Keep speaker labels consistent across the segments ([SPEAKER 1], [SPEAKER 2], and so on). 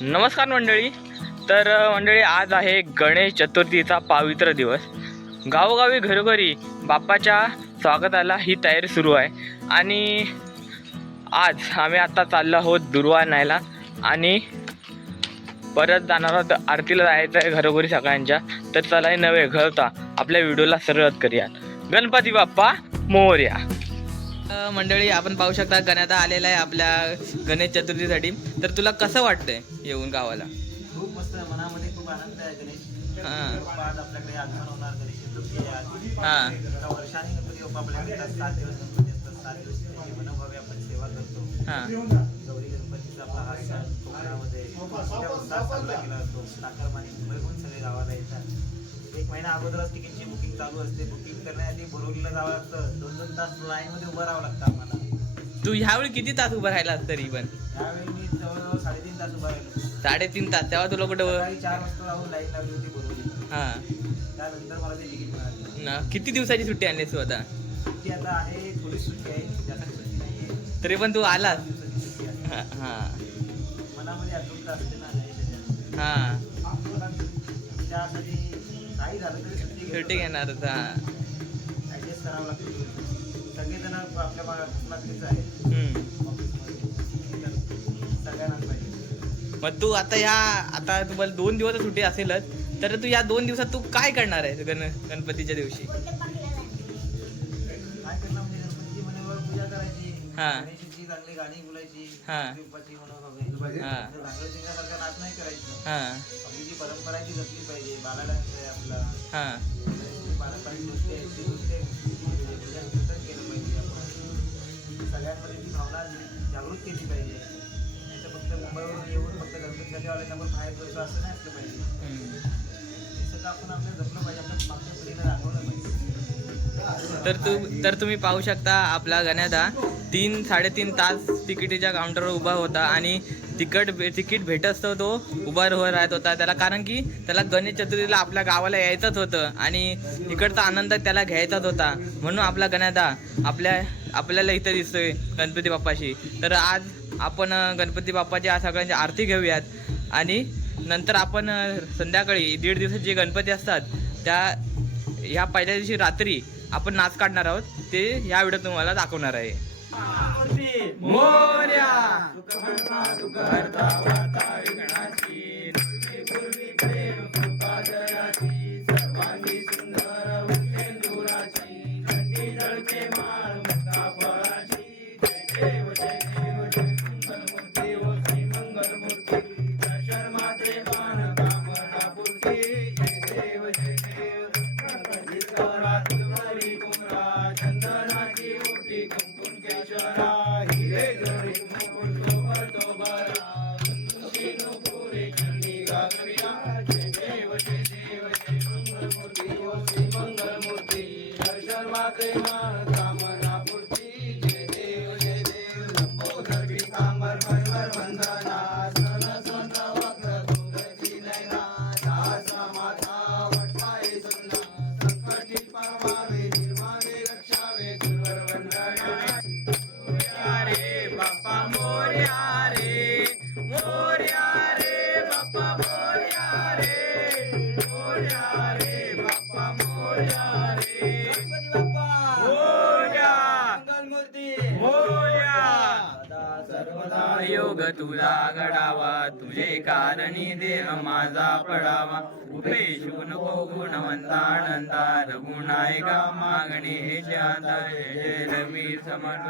[SPEAKER 1] नमस्कार मंडळी. तर मंडळी आज आहे गणेश चतुर्थीचा पावित्र दिवस. गावोगावी घरोघरी बाप्पाच्या स्वागताला ही तयारी सुरू आहे. आणि आज आम्ही आत्ता चाललो आहोत दुर्वा न्यायला आणि परत जाणार आहोत आरतीला जायचं आहे घरोघरी सगळ्यांच्या. तर चला नव्हे घरता आपल्या व्हिडिओला सुरुवात करूया गणपती बाप्पा मोर्या. मंडळी आपण पाहू शकता गण्याता आलेला आहे आपल्या गणेश चतुर्थीसाठी. तर तुला कसं वाटतंय येऊन गावाला?
[SPEAKER 2] खूप मस्त मनामध्ये खूप आनंद आहे गणेश.
[SPEAKER 1] हां.
[SPEAKER 2] आपल्याकडे आगमन होणार गणेश चतुर्थी
[SPEAKER 1] हां.
[SPEAKER 2] वर्षाने गणपती बाप्पा आपल्याकडे येतात सात दिवस गणपती असतात सात दिवस त्यांची मनोभावे आपण सेवा करतो. गौरी गणपतीचा आपला हा सण कोकणामध्ये मोठ्या उत्साहात साजरा केला जातो. साखरमानी मुंबईहून सगळे गावाला येतात. एक महिना अगोदरच तिकीटची बुकिंग चालू असते बुकिंग करण्याआधी बोरवलीला जावं लागतं. दोन दोन तास लाईनमध्ये उभं राहावं लागतं आम्हाला.
[SPEAKER 1] तू ह्यावेळी किती तास उभा राहिलास तरी पण?
[SPEAKER 2] यावेळी मी जवळजवळ साडेतीन तास उभा राहिलो.
[SPEAKER 1] साडेतीन तास तेव्हा तुला कुठं
[SPEAKER 2] चार वाजता राहून लाईन लावली होती बोरवली
[SPEAKER 1] हां.
[SPEAKER 2] त्यानंतर मला ते तिकीट मिळालं.
[SPEAKER 1] न- किती दिवसाची सुट्टी आणलीस तू आता?
[SPEAKER 2] सुट्टी आता आहे थोडी सुट्टी आहे जास्त सुट्टी नाही आहे.
[SPEAKER 1] तरी पण तू आलास. हां हां.
[SPEAKER 2] मनामध्ये आतुरता असते ना गणेशाच्या.
[SPEAKER 1] हां.
[SPEAKER 2] त्यासाठी काही झालं तरी सुट्टी
[SPEAKER 1] घेणार हां.
[SPEAKER 2] ऍडजस्ट करावं लागतं. सगळेजण आपल्या भागातलेच आहेत
[SPEAKER 1] हम्म.
[SPEAKER 2] ऑफिसमध्ये. तर सगळ्यांनाच पाहिजे.
[SPEAKER 1] मग तू आता ह्या आता तुम्हाला दोन दिवस सुट्टी असेलच तर तू या दोन दिवसात तू काय करणार आहे गण गणपतीच्या दिवशी?
[SPEAKER 2] काय करणार म्हणजे गणपतीची मनोभाव पूजा करायची.
[SPEAKER 1] हा.
[SPEAKER 2] चांगली गाणी बोलायची
[SPEAKER 1] हा.
[SPEAKER 2] गणपतीची मनोभावे
[SPEAKER 1] हा.
[SPEAKER 2] चांगलं सिंगासारखा नाच नाही करायचं.
[SPEAKER 1] हां.
[SPEAKER 2] आपली जी परंपरा आहे ती जपली पाहिजे. बाला डान्स आहे आपला.
[SPEAKER 1] हां.
[SPEAKER 2] जी पारंपरिक गोष्टी आहेत ती पूजन कीर्तन केलं पाहिजे. आपण सगळ्यांमध्ये ती भावना जागृत केली पाहिजे. नाही तर फक्त मुंबईवरून येऊन फक्त गणपतीसाठी आपण बाहेर पडतो असं नाही असलं पाहिजे.
[SPEAKER 1] हम्म.
[SPEAKER 2] हे सगळं आपण आपल्याला जपलं पाहिजे. आपल्या मागच्या पिढीला दाखवलं पाहिजे.
[SPEAKER 1] तर तू तर तुम्ही पाहू शकता आपला गण्यादा तीन साडेतीन तास तिकिटीच्या काउंटरवर उभा होता आणि तिकट तिकीट भेटत तो उभा उभा राहत होता. त्याला कारण की त्याला गणेश चतुर्थीला आपल्या गावाला यायचंच होतं आणि इकडचा आनंद त्याला घ्यायचाच होता. म्हणून आपला गण्यादा आपल्या आपल्याला इथं दिसतोय गणपती बाप्पाशी. तर आज आपण गणपती बाप्पाची आज सगळ्यांची आरती घेऊयात. आणि नंतर आपण संध्याकाळी दीड दिवसाचे जे गणपती असतात त्या ह्या पहिल्या दिवशी रात्री आपण नाच काढणार आहोत. ते या व्हिडिओत तुम्हाला दाखवणार आहे. Rama तुझा घडावा तुझे कारणी देह माझा पडावा. उपेशू नको हो गुणवंतानंदा रघुनायका मागणे हे रवी समर्थ.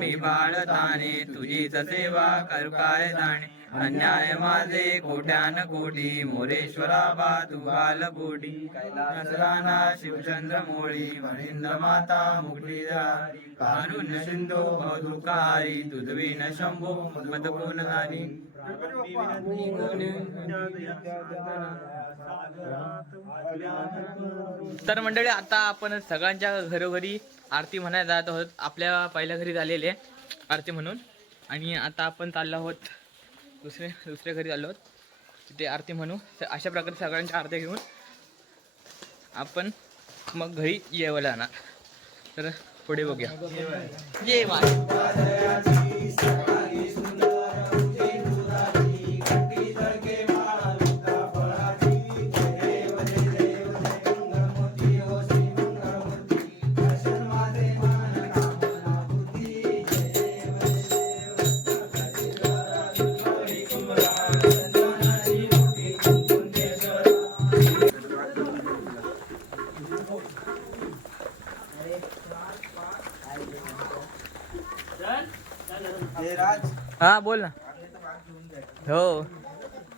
[SPEAKER 1] मी बाळताने तुझी सेवा करू काय जाणे? अन्याय माझे कोट्यान कोटी मोरेश्वरा बा तू कैलासराना शिवचंद्र मोळी महेंद्र माता मुक्ती कारुण्य सिंधू मधुकारी न शंभो मदगुणहारी तर मंडळी आता आपण सगळ्यांच्या घरोघरी आरती म्हणायला जात आहोत. आपल्या पहिल्या घरी झालेले आरती म्हणून. आणि आता आपण चाललो आहोत दुसरे दुसऱ्या घरी आलो तिथे आरती म्हणू. तर अशा प्रकारे सगळ्यांच्या आरत्या घेऊन आपण मग घरी जेवायला जाणार. तर पुढे बघूया. जेवा हा बोल ना. हो.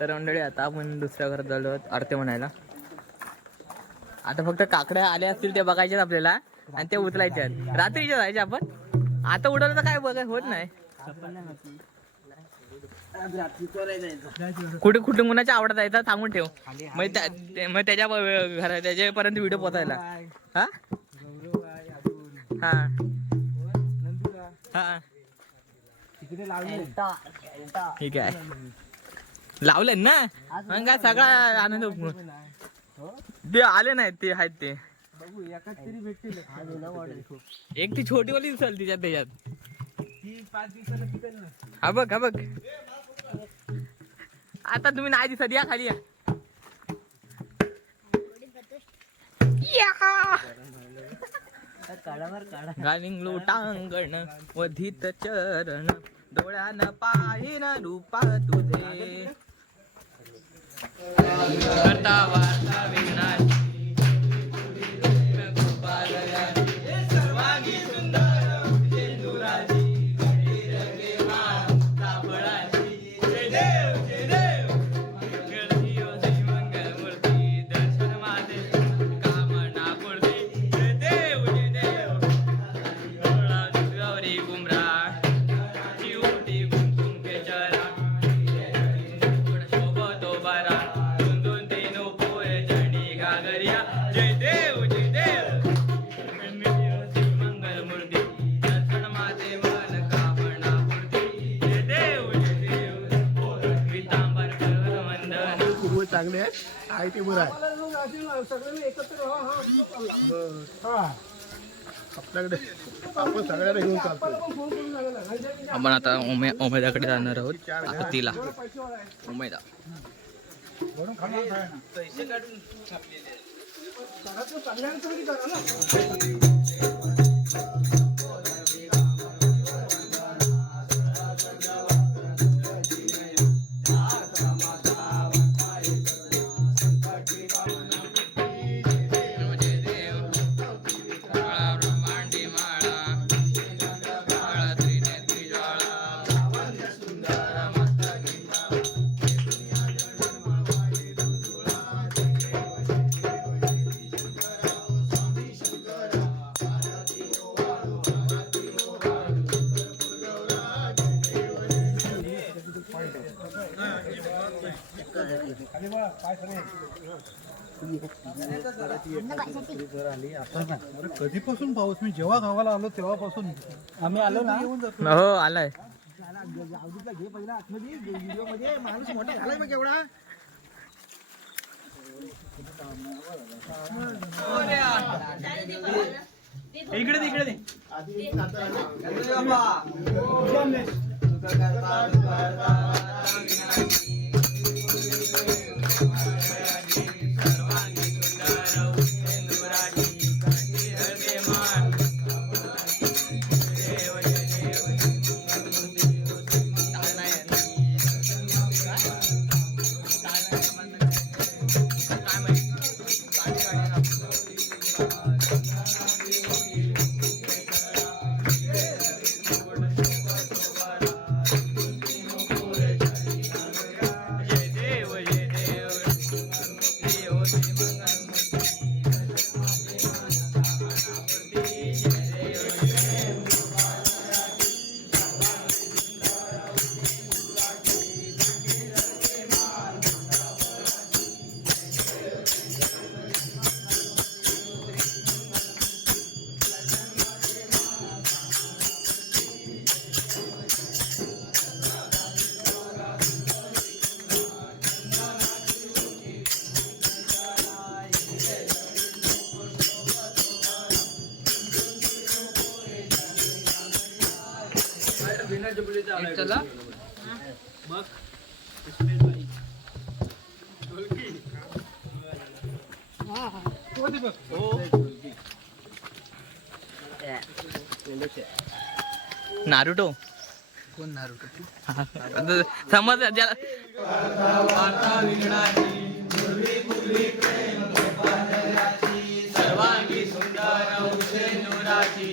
[SPEAKER 1] तर मंडळी आता आपण दुसऱ्या घरात झालो आहोत आरती म्हणायला. आता फक्त काकड्या आल्या असतील ते बघायच्यात आपल्याला आणि ते उचलायच्या रात्रीच्या जायचे आपण. आता उडवलं तर काय बघाय होत नाही. कुठे कुठे मुलाच्या आवडत जायचा थांबून ठेव. मग त्या- मग त्याच्या घरा त्याच्यापर्यंत व्हिडिओ पोचायला हा? हा. हा. ठीक आहे. लावले ना? मग काय सगळा आनंद ते आले नाहीत ते आहेत ते. एक ती छोटी वाली दिसल तिच्यात त्याच्यात. हा बघ हा बघ. आता तुम्ही नाही दिसत या खाली या. लोटांगण वधित चरण. डोळ्यानं पाहिन रूपा तुझे. करता वार्ता विघ्नाची.
[SPEAKER 3] चांगले आहेत. आहे ते बरं आहे. आपल्याकडे आपण सगळ्यांना घेऊन चालतो
[SPEAKER 1] आपण आता उमे उमेदाकडे जाणार आहोत आरतीला उमेदा.
[SPEAKER 3] अरे कधीपासून पाऊस मी जेव्हा गावाला आलो तेव्हापासून आम्ही आलो ना येऊन जातो
[SPEAKER 1] हो आलाय
[SPEAKER 3] घे पहिला आतमध्ये व्हिडिओमध्ये माणूस मोठा झालाय मग एवढा
[SPEAKER 1] इकडे दे, इकडे दे. सर्वांगी चला नारुटो
[SPEAKER 3] कोण नारुतो
[SPEAKER 1] समज ज्याला सर्वांगी सुंदर उशे नुराची